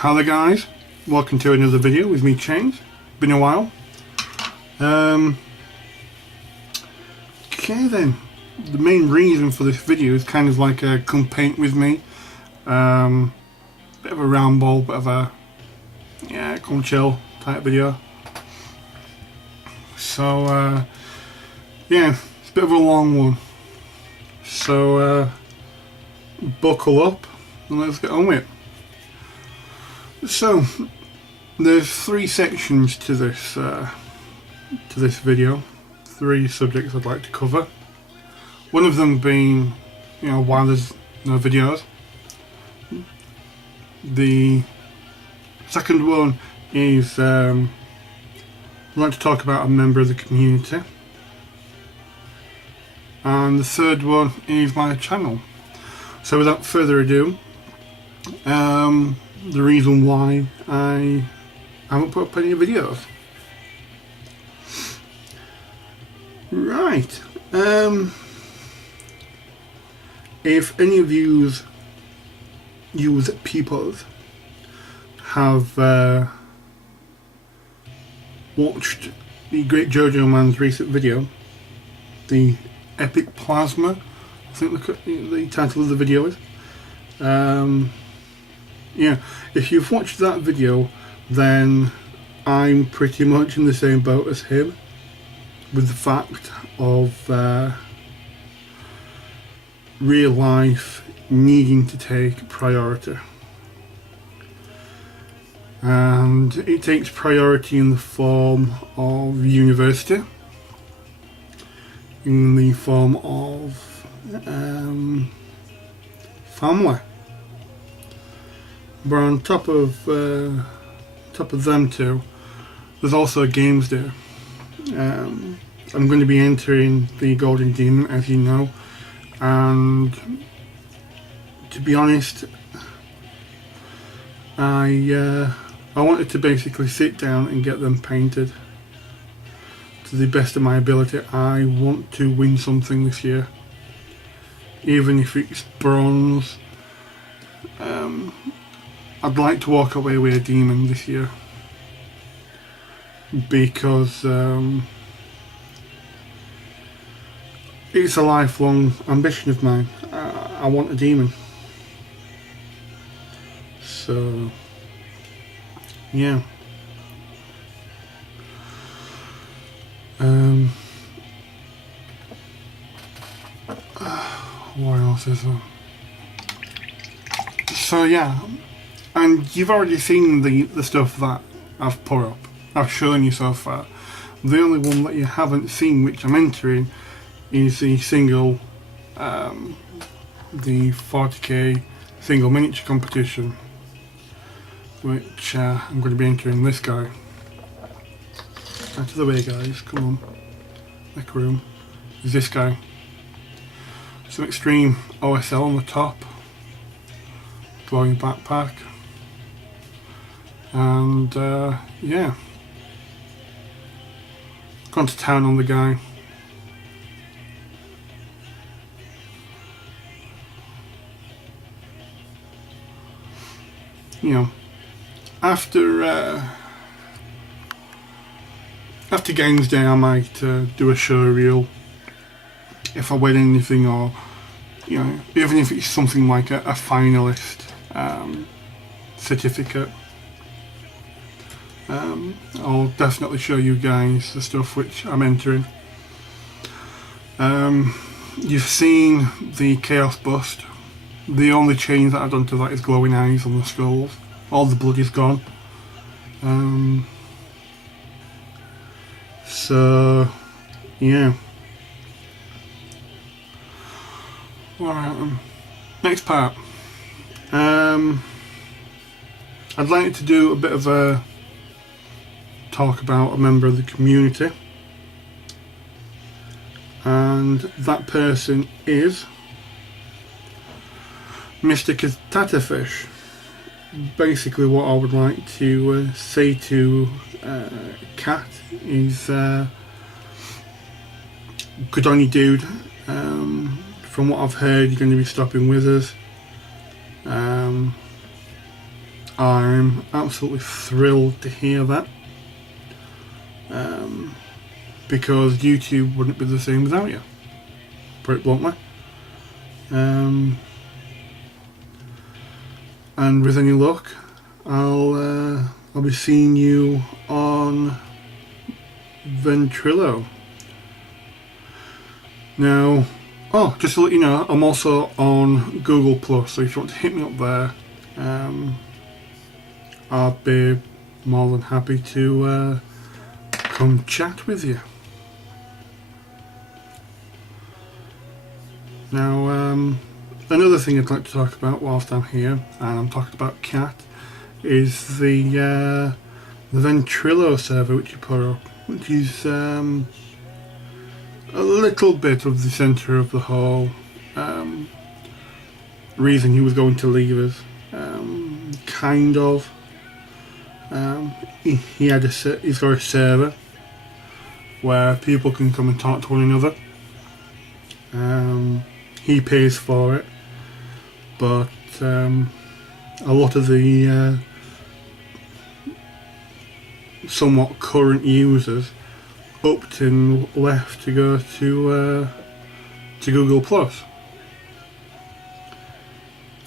Hello guys, welcome to another video with me, Chains. Been a while. Okay then, the main reason for this video is kind of like a come paint with me. Bit of a ramble, bit of a come chill type video. So yeah, it's a bit of a long one. So buckle up and let's get on with it. So there's three sections to this video, three subjects I'd like to cover. One of them being, why there's no videos. The second one is I'd like to talk about a member of the community, and the third one is my channel. So without further ado, the reason why I haven't put up any videos. Right. If any of you people have watched the Great Jojo Man's recent video, the Epic Plasma, I think the title of the video is. Yeah, if you've watched that video, then I'm pretty much in the same boat as him with the fact of real life needing to take priority. And it takes priority in the form of university, in the form of family. But on top of them two, there's also a games day. I'm going to be entering the Golden Demon, as you know, and to be honest, I wanted to basically sit down and get them painted to the best of my ability. I want to win something this year, even if it's bronze. I'd like to walk away with a demon this year, because it's a lifelong ambition of mine. I want a demon. So yeah. What else is there? So yeah, and you've already seen the stuff that I've put up. I've shown you so far. The only one that you haven't seen, which I'm entering, is the single, the 40k single miniature competition, which I'm going to be entering this guy. Out of the way, guys, come on, make room. Is this guy. Some extreme OSL on the top, glowing backpack, and yeah, gone to town on the guy. After games day, I might do a show reel if I win anything, or even if it's something like a finalist certificate. I'll definitely show you guys the stuff which I'm entering. You've seen the Chaos Bust. The only change that I've done to that is glowing eyes on the skulls. All the blood is gone. So yeah. Alright, next part. I'd like to do a bit of a talk about a member of the community, and that person is Mr. Catatafish. Basically what I would like to say to Cat is good on you, dude. From what I've heard, you're going to be stopping with us. I'm absolutely thrilled to hear that, because YouTube wouldn't be the same without you, put it bluntly. And with any luck, I'll be seeing you on Ventrilo. Now, just to let you know, I'm also on Google Plus, so if you want to hit me up there, I'll be more than happy to come chat with you. Now, another thing I'd like to talk about whilst I'm here, and I'm talking about cat, is the Ventrilo server which you put up, which is a little bit of the centre of the whole reason he was going to leave us. Kind of. He's got a server where people can come and talk to one another. He pays for it, but a lot of the somewhat current users upped and left to go to Google Plus,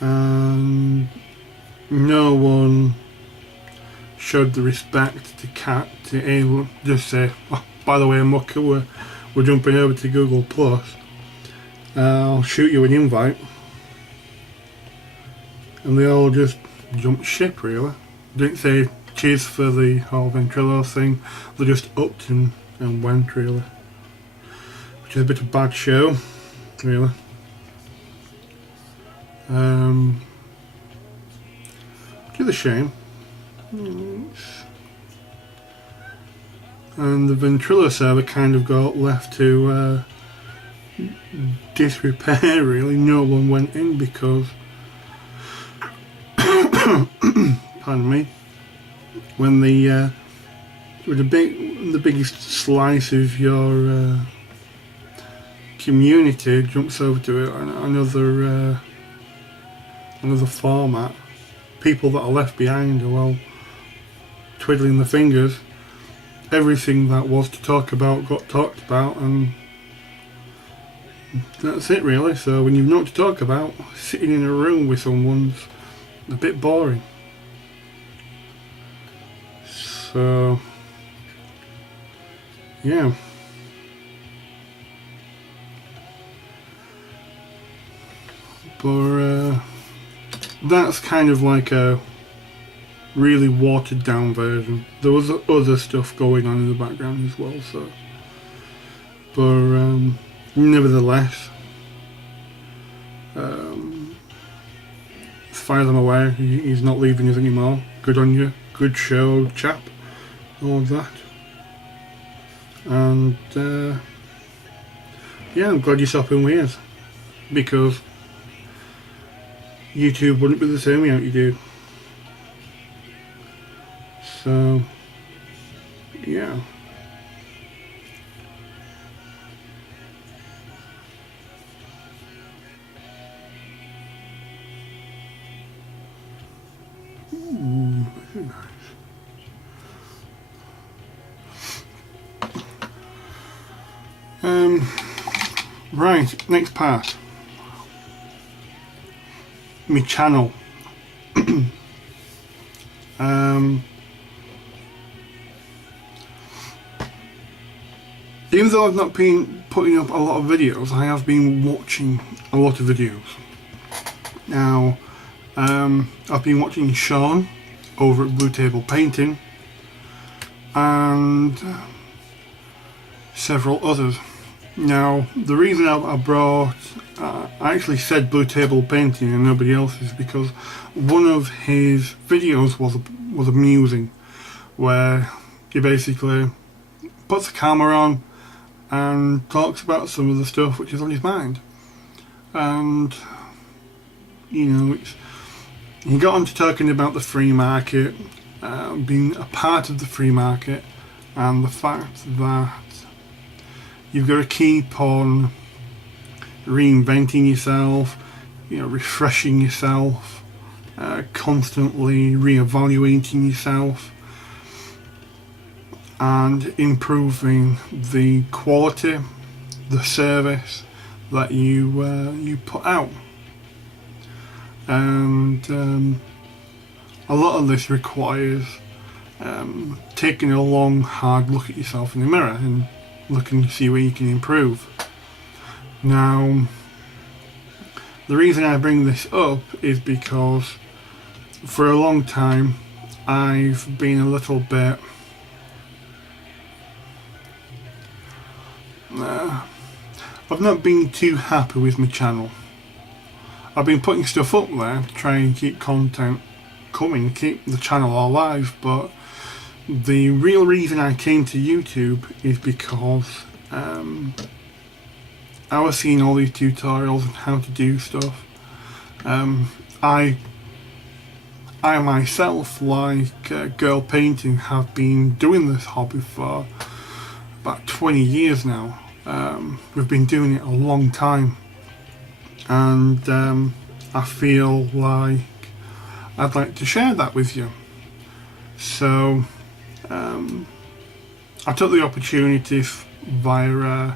and no one showed the respect to Cat to just say, oh, by the way, Mucker, we're jumping over to Google Plus. I'll shoot you an invite. And they all just jumped ship, really. Didn't say cheers for the whole Ventrilo thing. They just upped and went, really. Which is a bit of a bad show, really. Which is a shame. And the Ventrilo server kind of got left to disrepair, really. No one went in because pardon me, when the biggest slice of your community jumps over to it, another format, people that are left behind are, well, twiddling the fingers. Everything that was to talk about got talked about, and that's it, really. So when you've not to talk about, sitting in a room with someone's a bit boring. So yeah. But that's kind of like a really watered down version. There was other stuff going on in the background as well, so. But nevertheless, as far as I'm aware, he's not leaving us anymore. Good on you, good show, chap, all of that. And yeah, I'm glad you're stopping with us, because YouTube wouldn't be the same without you, dude. So yeah. Ooh, very nice. Right, next part. My channel. Even though I've not been putting up a lot of videos, I have been watching a lot of videos. Now, I've been watching Sean over at Blue Table Painting and several others. Now, the reason I brought, I actually said Blue Table Painting and nobody else, is because one of his videos was amusing, where he basically puts the camera on and talks about some of the stuff which is on his mind. And, you know, he got on to talking about the free market, being a part of the free market, and the fact that you've got to keep on reinventing yourself, you know, refreshing yourself, constantly re-evaluating yourself and improving the quality, the service that you put out. And a lot of this requires taking a long, hard look at yourself in the mirror and looking to see where you can improve. Now, the reason I bring this up is because for a long time I've been a little bit I've not been too happy with my channel. I've been putting stuff up there to try and keep content coming, keep the channel alive, but the real reason I came to YouTube is because I was seeing all these tutorials on how to do stuff. I myself, like girl painting, have been doing this hobby for about 20 years now. We've been doing it a long time, and I feel like I'd like to share that with you. So I took the opportunity via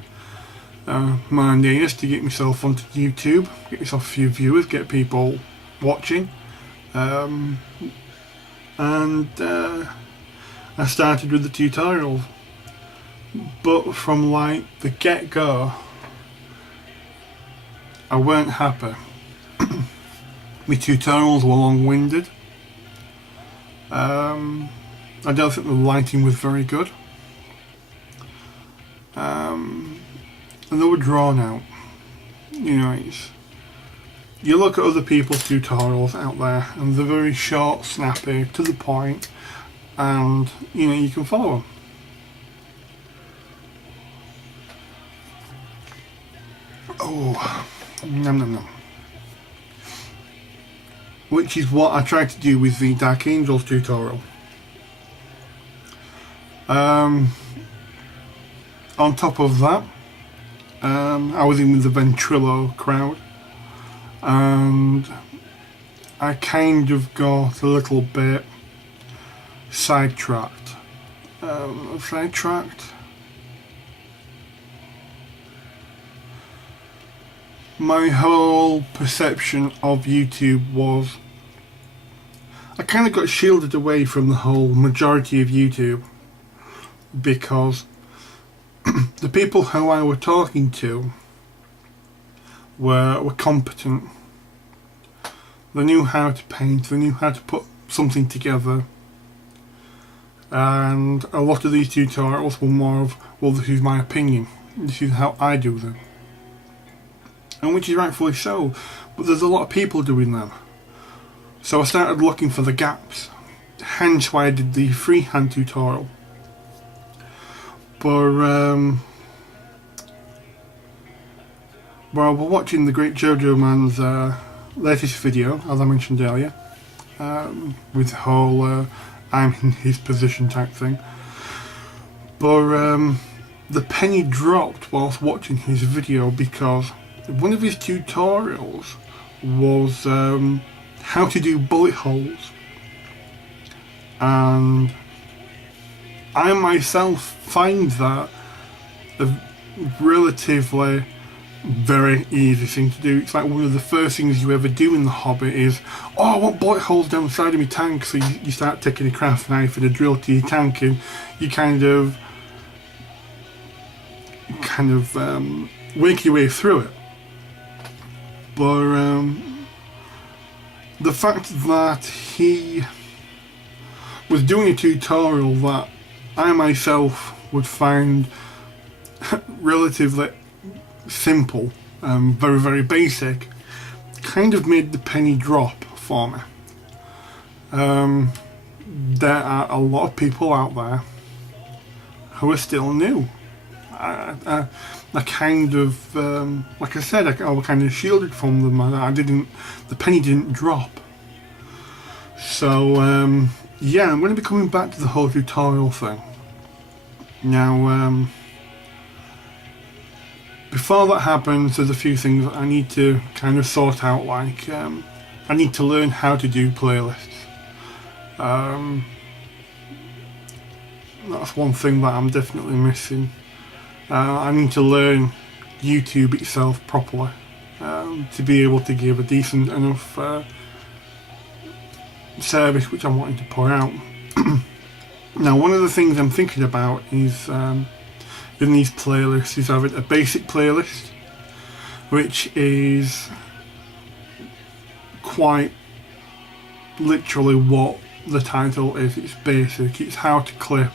my ideas to get myself onto YouTube, get myself a few viewers, get people watching, and I started with the tutorials. But from like the get-go, I weren't happy. My tutorials were long-winded. I don't think the lighting was very good. And they were drawn out. You know, you look at other people's tutorials out there and they're very short, snappy, to the point, and you know, you can follow them. Oh, nom nom nom. Which is what I tried to do with the Dark Angels tutorial. On top of that, I was in with the Ventrilo crowd, and I kind of got a little bit sidetracked. My whole perception of YouTube was, I kind of got shielded away from the whole majority of YouTube, because the people who I were talking to were competent. They knew how to paint, they knew how to put something together, and a lot of these tutorials were more of, well, this is my opinion, this is how I do them. And which is rightfully so, but there's a lot of people doing them. So I started looking for the gaps, hence why I did the freehand tutorial. But while we're watching the great Jojo Man's latest video, as I mentioned earlier, with the whole I'm in his position type thing, but the penny dropped whilst watching his video, because one of his tutorials was how to do bullet holes, and I myself find that a relatively very easy thing to do. It's like one of the first things you ever do in the hobby is, oh, I want bullet holes down the side of my tank, so you start taking a craft knife and a drill to your tank, and you kind of work your way through it. But the fact that he was doing a tutorial that I myself would find relatively simple, very, very basic, kind of made the penny drop for me. There are a lot of people out there who are still new. I kind of, like I said, I was kind of shielded from them. The penny didn't drop. So, yeah, I'm going to be coming back to the whole tutorial thing. Now, before that happens, there's a few things that I need to kind of sort out, like I need to learn how to do playlists. That's one thing that I'm definitely missing. I need to learn YouTube itself properly to be able to give a decent enough service which I'm wanting to pour out. Now, one of the things I'm thinking about is in these playlists is having a basic playlist, which is quite literally what the title is. It's basic. It's how to clip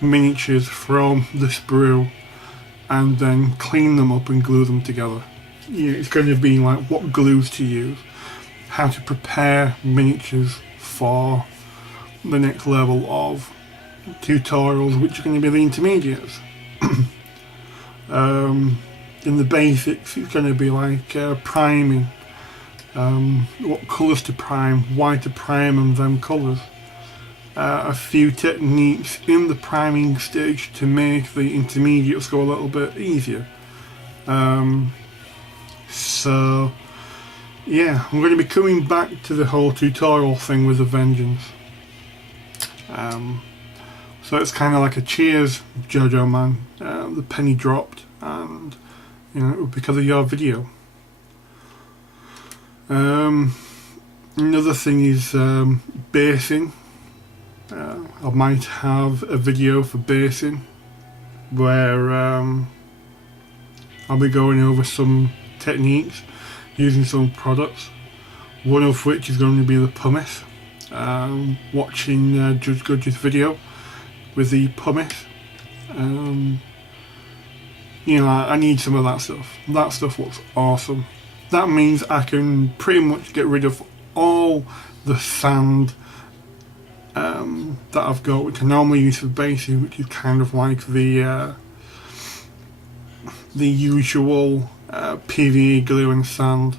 miniatures from the sprue and then clean them up and glue them together. It's going to be like what glues to use, how to prepare miniatures for the next level of tutorials, which are going to be the intermediates. In the basics, it's going to be like priming, what colours to prime, why to prime and them colours. A few techniques in the priming stage to make the intermediates go a little bit easier. So yeah, I'm going to be coming back to the whole tutorial thing with a vengeance. So it's kind of like a cheers, Jojo man. The penny dropped, and you know, because of your video. Another thing is basing. I might have a video for basing where I'll be going over some techniques using some products, one of which is going to be the pumice. Watching Judge Gudge's video with the pumice, you know, I need some of that stuff. That stuff looks awesome. That means I can pretty much get rid of all the sand that I've got, which I normally use for basing, which is kind of like the usual PVA glue and sand,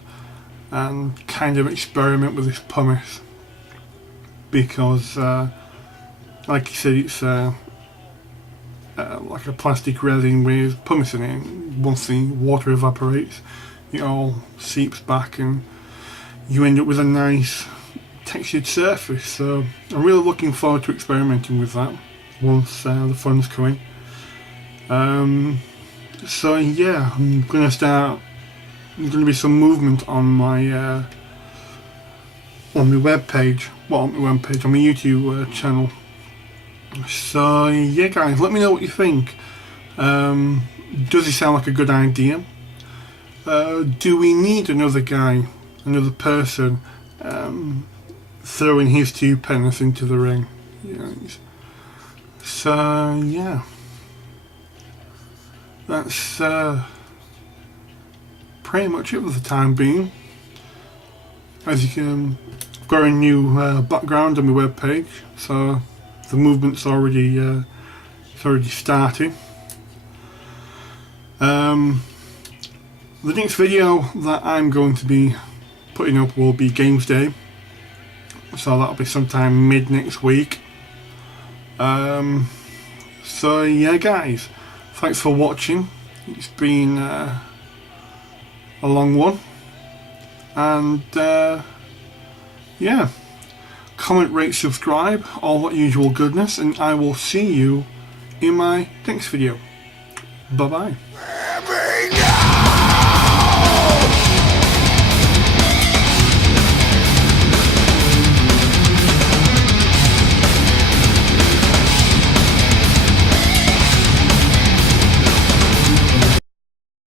and kind of experiment with this pumice because like you said, it's like a plastic resin with pumice in it. Once the water evaporates, it all seeps back and you end up with a nice textured surface. So I'm really looking forward to experimenting with that once the funds come in. So yeah, I'm going to start. There's going to be some movement on my web page. Well, on my web page, on my YouTube channel. So yeah, guys, let me know what you think. Does it sound like a good idea? Do we need another guy, another person, throwing his 2 pence into the ring? So yeah, that's pretty much it for the time being. As you can, I've got a new background on my web page, so the movement's already starting. The next video that I'm going to be putting up will be Games Day, so that'll be sometime mid next week. So yeah, guys, thanks for watching. It's been a long one, and yeah, comment, rate, subscribe, all that usual goodness, and I will see you in my next video. Bye bye.